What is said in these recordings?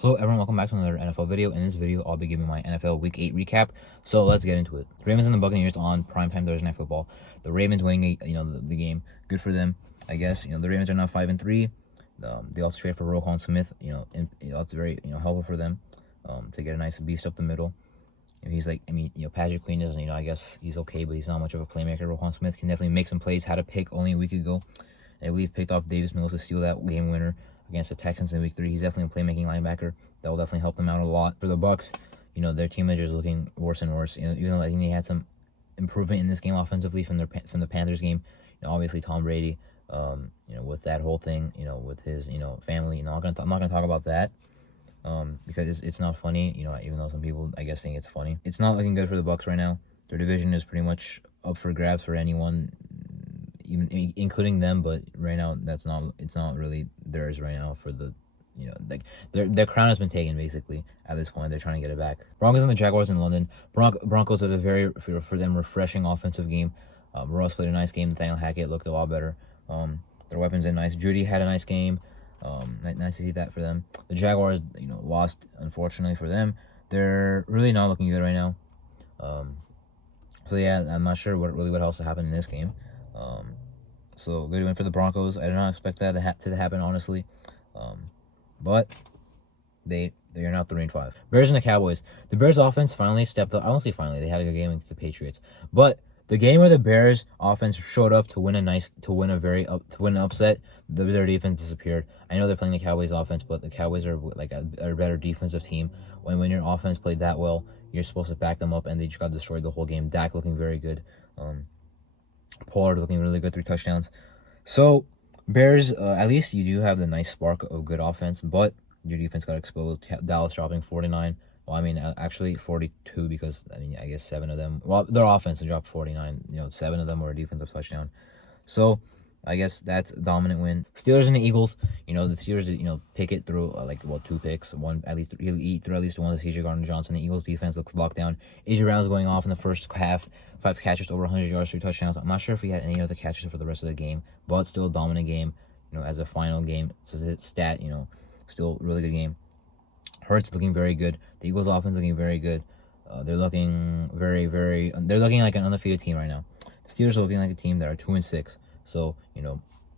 Hello everyone, welcome back to another NFL video. In this video, I'll be giving my NFL Week 8 recap. So let's get into it. Ravens and the Buccaneers on primetime Thursday Night Football. The Ravens winning, the game. Good for them, I guess. The Ravens are now 5-3. They also traded for Roquan Smith. That's very helpful for them to get a nice beast up the middle. He's like, Patrick Queen doesn't, I guess he's okay, but he's not much of a playmaker. Roquan Smith can definitely make some plays. Had a pick only a week ago. I believe picked off Davis Mills to steal that game winner against the Texans in Week 3. He's definitely a playmaking linebacker. That will definitely help them out a lot. For the Bucks, their team is just looking worse and worse. Even though I think they had some improvement in this game offensively from the Panthers game. Obviously Tom Brady, with that whole thing, with his family. I'm not gonna talk about that. Because it's not funny. Even though some people I guess think it's funny. It's not looking good for the Bucks right now. Their division is pretty much up for grabs for anyone, even including them, but right now it's not really theirs right now. For the their crown has been taken basically at this point. They're trying to get it back. Broncos and the Jaguars in London. Broncos had a very for them refreshing offensive game. Ross played a nice game. Nathaniel Hackett looked a lot better. Their weapons are nice. Judy had a nice game. Nice to see that for them. The Jaguars lost, unfortunately for them. They're really not looking good right now. So yeah, I'm not sure what else happened in this game. So good win for the Broncos. I did not expect that to happen, honestly. But they are now 3-5. Bears and the Cowboys. The Bears offense finally stepped up. I won't say finally. They had a good game against the Patriots. But the game where the Bears offense showed up to win an upset, their defense disappeared. I know they're playing the Cowboys offense, but the Cowboys are like a better defensive team. When your offense played that well, you're supposed to back them up, and they just got destroyed the whole game. Dak looking very good. Pollard looking really good, 3 touchdowns. So Bears, at least you do have the nice spark of good offense, but your defense got exposed. Dallas dropping 49. Well, actually 42 because, I guess 7 of them... Well, their offense dropped 49. 7 of them were a defensive touchdown. So, I guess that's a dominant win. Steelers and the Eagles. The Steelers, Pickett threw, 2 picks. He threw at least one to C.J. Gardner-Johnson. The Eagles defense looks locked down. A.J. Brown was going off in the first half. 5 catches, over 100 yards, 3 touchdowns. I'm not sure if he had any other catches for the rest of the game, but still a dominant game, as a final game. So his stat, still really good game. Hurts looking very good. The Eagles offense looking very good. They're looking they're looking like an undefeated team right now. The Steelers are looking like a team that are 2-6. So,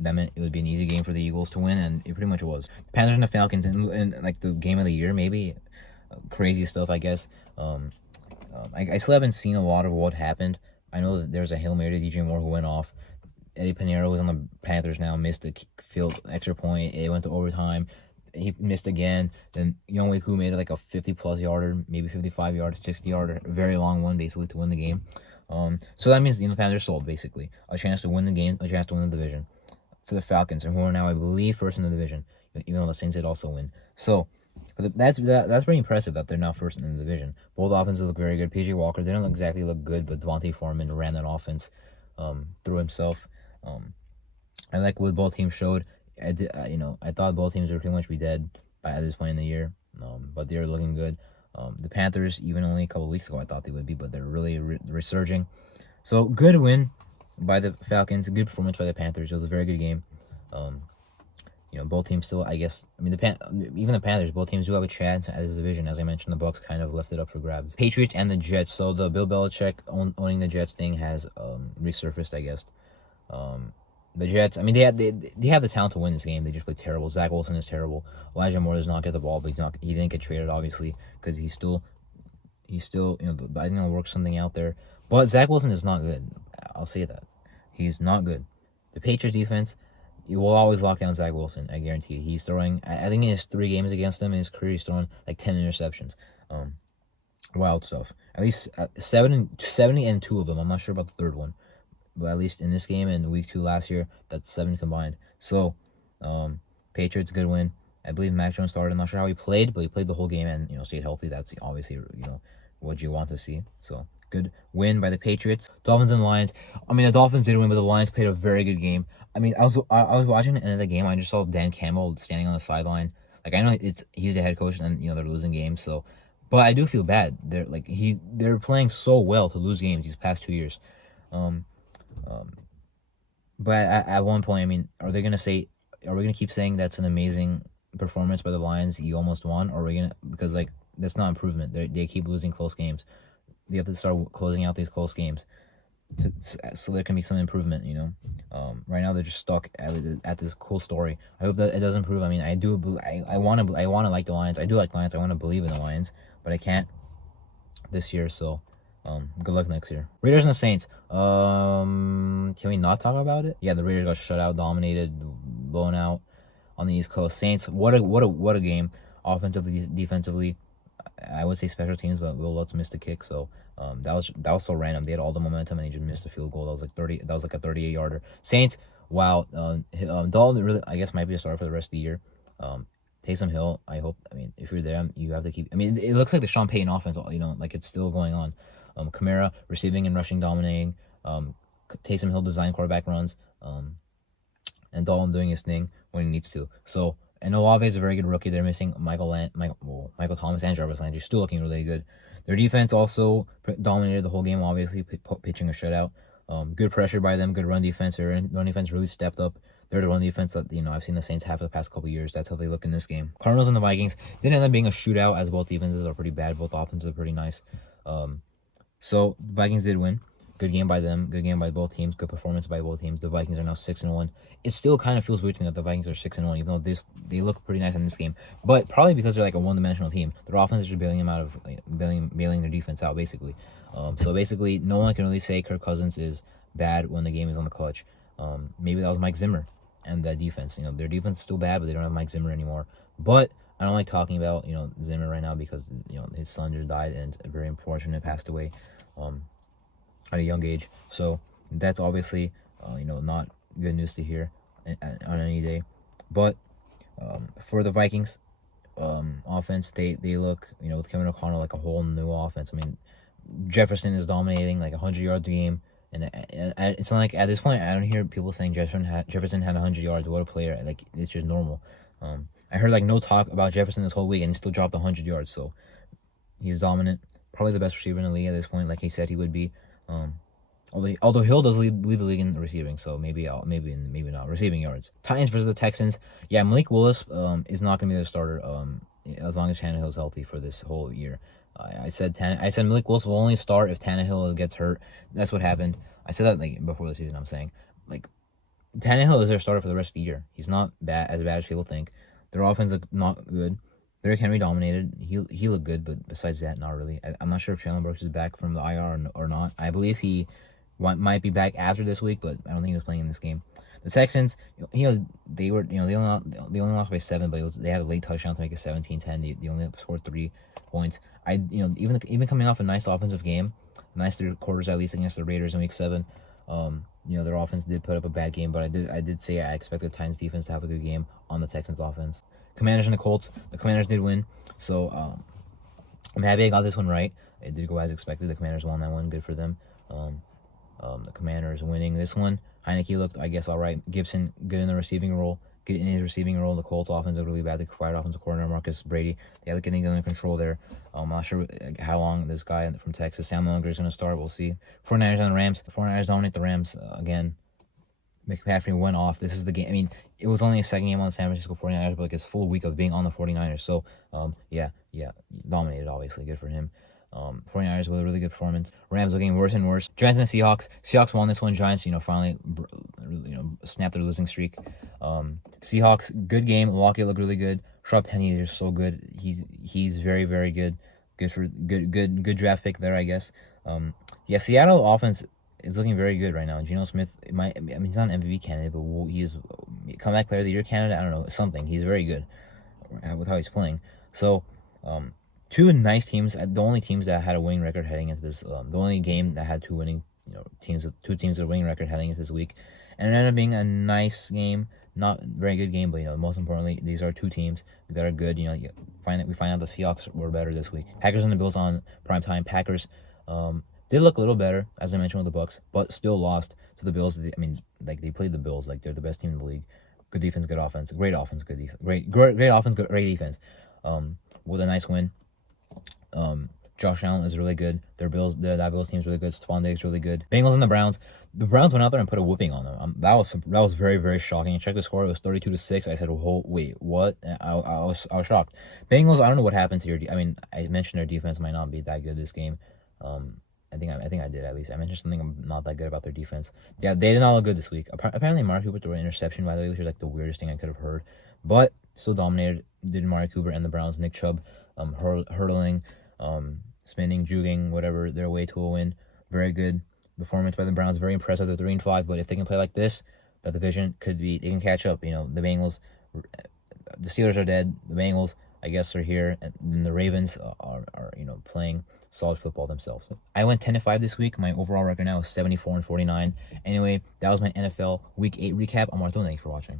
that meant it would be an easy game for the Eagles to win, and it pretty much was. The Panthers and the Falcons in like the game of the year, maybe. Crazy stuff, I guess. I still haven't seen a lot of what happened. I know that there's a Hail Mary to DJ Moore who went off. Eddie Pinheiro was on the Panthers now, missed the field extra point. It went to overtime. He missed again. Then Younghoe Koo made it like a 50-plus yarder, maybe 55-yarder, 60-yarder, very long one basically to win the game. So that means the Panthers sold basically a chance to win the game, a chance to win the division for the Falcons, and who are now I believe first in the division, even though the Saints did also win. So that's pretty impressive that they're now first in the division. Both offenses look very good. PJ Walker didn't exactly look good, but Devontae Foreman ran that offense through himself. I like what both teams showed. I thought both teams would pretty much be dead at this point in the year, but they're looking good. The Panthers, even only a couple weeks ago, I thought they would be, but they're really resurging. So, good win by the Falcons. Good performance by the Panthers. It was a very good game. Both teams still, I guess, even the Panthers, both teams do have a chance as a division. As I mentioned, the Bucks kind of left it up for grabs. Patriots and the Jets. So, the Bill Belichick owning the Jets thing has resurfaced, I guess. The Jets, they have the talent to win this game. They just play terrible. Zach Wilson is terrible. Elijah Moore does not get the ball, but he didn't get traded, obviously, because he's still, I think they'll work something out there. But Zach Wilson is not good. I'll say that. He's not good. The Patriots defense, you will always lock down Zach Wilson, I guarantee you. He's throwing, I think in his 3 games against them in his career, he's thrown like 10 interceptions. Wild stuff. At least 70 and 2 of them. I'm not sure about the third one. But at least in this game and week 2 last year, that's 7 combined. So, Patriots, good win. I believe Mac Jones started. I'm not sure how he played, but he played the whole game and, stayed healthy. That's obviously, what you want to see. So, good win by the Patriots. Dolphins and Lions. The Dolphins did win, but the Lions played a very good game. I was watching the end of the game. I just saw Dan Campbell standing on the sideline. Like, I know he's the head coach and, they're losing games, so. But I do feel bad. They're playing so well to lose games these past 2 years. But at one point, are we going to keep saying that's an amazing performance by the Lions you almost won, or are we gonna, because like that's not improvement. They keep losing close games. They have to start closing out these close games, so there can be some improvement. Right now they're just stuck at this cool story. I hope that it does improve. I mean, I want to like the Lions. I do like Lions. I want to believe in the Lions, but I can't this year. So, good luck next year. Raiders and the Saints. Can we not talk about it? Yeah, the Raiders got shut out, dominated, blown out on the East Coast. Saints, what a game, offensively, defensively. I would say special teams, but Will Lutz missed a kick, so that was so random. They had all the momentum and he just missed a field goal. That was like 30. That was like a 38-yarder. Saints, wow. Dalton really, I guess, might be a starter for the rest of the year. Taysom Hill, I hope. I mean, if you're there, you have to keep. I mean, it looks like the Sean Payton offense. Like it's still going on. Kamara receiving and rushing, dominating. Taysom Hill design quarterback runs. And Dalton doing his thing when he needs to. So. And Olave is a very good rookie. They're missing Michael Thomas and Jarvis Landry, still looking really good. Their defense also dominated the whole game, obviously, pitching a shutout. Good pressure by them, good run defense. Their run defense really stepped up. They're the run defense that, I've seen the Saints have for the past couple of years. That's how they look in this game. Cardinals and the Vikings didn't end up being a shootout, as both defenses are pretty bad. Both offenses are pretty nice. So the Vikings did win. Good game by them. Good game by both teams. Good performance by both teams. The Vikings are now 6-1. It still kind of feels weird to me that the Vikings are 6-1, even though they look pretty nice in this game. But probably because they're like a one-dimensional team. Their offense is just bailing their defense out, basically. So basically, no one can really say Kirk Cousins is bad when the game is on the clutch. Maybe that was Mike Zimmer and that defense. Their defense is still bad, but they don't have Mike Zimmer anymore. But I don't like talking about Zimmer right now because his son just died and very unfortunate passed away. At a young age, so that's obviously not good news to hear on any day. But for the Vikings offense, they look with Kevin O'Connell like a whole new offense. I mean, Jefferson is dominating like 100 yards a game, and it's not like at this point I don't hear people saying Jefferson had 100 yards. What a player! Like it's just normal. I heard like no talk about Jefferson this whole week, and he still dropped 100 yards. So he's dominant, probably the best receiver in the league at this point, like he said he would be. Although Hill does lead the league in receiving, so maybe not receiving yards. Titans versus the Texans. Yeah, Malik Willis is not going to be the starter as long as Tannehill's healthy for this whole year. I said Malik Willis will only start if Tannehill gets hurt. That's what happened. I said that like before the season. I'm saying like Tannehill is their starter for the rest of the year. He's not as bad as people think. Their offense look not good. Derrick Henry dominated. He looked good, but besides that, not really. I'm not sure if Traylon Burks is back from the IR or not. I believe he might be back after this week, but I don't think he was playing in this game. The Texans, they only lost by 7, but they had a late touchdown to make it 17-10. They only scored 3 points. Even coming off a nice offensive game, nice 3 quarters at least against the Raiders in Week 7. Their offense did put up a bad game, but I did say I expected the Titans defense to have a good game on the Texans offense. Commanders and the Colts. The Commanders did win, so I'm happy I got this one right. It did go as expected. The Commanders won that one. Good for them. The Commanders winning this one. Heineke looked, I guess, all right. Gibson good in the receiving role. Good in his receiving role. The Colts offense looked really bad. They fired offensive coordinator Marcus Brady. They had to get things under control there. I'm not sure how long this guy from Texas, Sam Ellinger, is going to start. We'll see. 49ers and the Rams. The 49ers dominate the Rams again. McCaffrey went off. This is the game. I mean, it was only a second game on the San Francisco 49ers, but like his full week of being on the 49ers. So, yeah, dominated, obviously. Good for him. 49ers with a really good performance. Rams looking worse and worse. Giants and the Seahawks. Seahawks won this one. Giants, finally, snapped their losing streak. Seahawks, good game. Lockett looked really good. Sharp Penny is just so good. He's very, very good. Good draft pick there, I guess. Seattle offense is looking very good right now. Geno Smith, he's not an MVP candidate, but he is comeback player of the year candidate. I don't know, something. He's very good with how he's playing. So, 2 nice teams. The only teams that had a winning record heading into this, the only game that had 2 winning, teams with 2 teams with a winning record heading into this week, and it ended up being a nice game, not very good game, but most importantly, these are 2 teams that are good. We find out the Seahawks were better this week. Packers and the Bills on primetime. Packers, they look a little better, as I mentioned with the Bucks, but still lost to the Bills. They played the Bills like they're the best team in the league. Good defense, good offense. Great offense, good defense. Great offense, great defense. With a nice win. Josh Allen is really good. That Bills team is really good. Stephon Diggs is really good. Bengals and the Browns. The Browns went out there and put a whooping on them. That was very, very shocking. I checked the score; it was 32-6. I said, "Oh, wait, what?" I was shocked. Bengals. I don't know what happened to your. I mean, I mentioned their defense might not be that good this game. I think I did at least. I mentioned something not that good about their defense. Yeah, they did not look good this week. Apparently, Mark Cooper threw an interception, by the way, which is like the weirdest thing I could have heard. But still dominated. Did Mark Cooper and the Browns. Nick Chubb, hurdling, spinning, jugging, whatever, their way to a win. Very good performance by the Browns. Very impressive. They're 3-5. But if they can play like this, that division could be. They can catch up. You know, the Bengals, the Steelers are dead. The Bengals, I guess, are here, and then the Ravens are playing solid football themselves. So I went 10-5 this week. My overall record now is 74-49. Anyway, that was my NFL Week 8 recap. I'm Arthur. Thanks for watching.